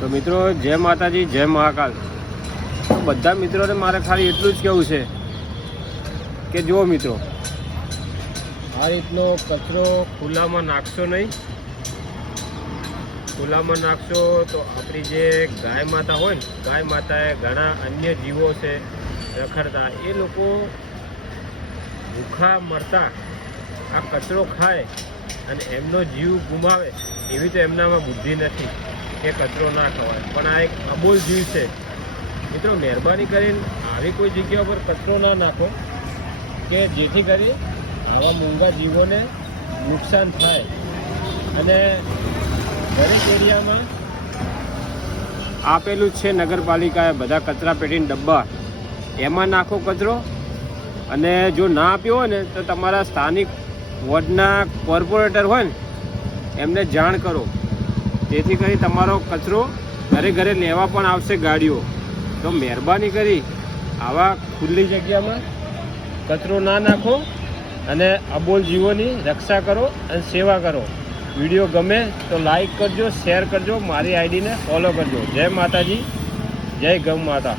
તો મિત્રો જય માતાજી, જય મહાકાલ। તો બધા મિત્રોને મારે ખાલી એટલું જ કહેવું છે કે જુઓ મિત્રો, આ રીતનો કચરો ખુલ્લામાં નાખશો નહીં। ખુલ્લામાં નાખશો તો આપણી જે ગાય માતા હોય ને, ગાય માતાએ ઘણા અન્ય જીવો છે રખડતા, એ લોકો ભૂખા મરતા આ કચરો ખાય અને એમનો જીવ ગુમાવે, એવી તો એમનામાં બુદ્ધિ નથી કે કચરો ના ખવાય। પણ આ એક અબોલ જીવ છે મિત્રો। મહેરબાની કરીને આવી કોઈ જગ્યા પર કચરો ના નાખો કે જેથી કરી આવા મૂંગા જીવોને નુકસાન થાય। અને દરેક એરિયામાં આપેલું છે નગરપાલિકાએ બધા કચરા પેટીના ડબ્બા, એમાં નાખો કચરો। અને જો ના આપ્યો હોય ને તો તમારા સ્થાનિક વોર્ડના કોર્પોરેટર હોય ને એમને જાણ કરો, જેથી કરી તમારો કચરો ઘરે ઘરે લેવા પણ આવશે ગાડીઓ। તો મહેરબાની કરી આવા ખુલ્લી જગ્યામાં કચરો ના નાખો અને અબોલ જીવોની રક્ષા કરો અને સેવા કરો। વિડીયો ગમે તો લાઈક કરજો, શેર કરજો, મારી આઈડીને ફોલો કરજો। જય માતાજી, જય ગૌ માતા।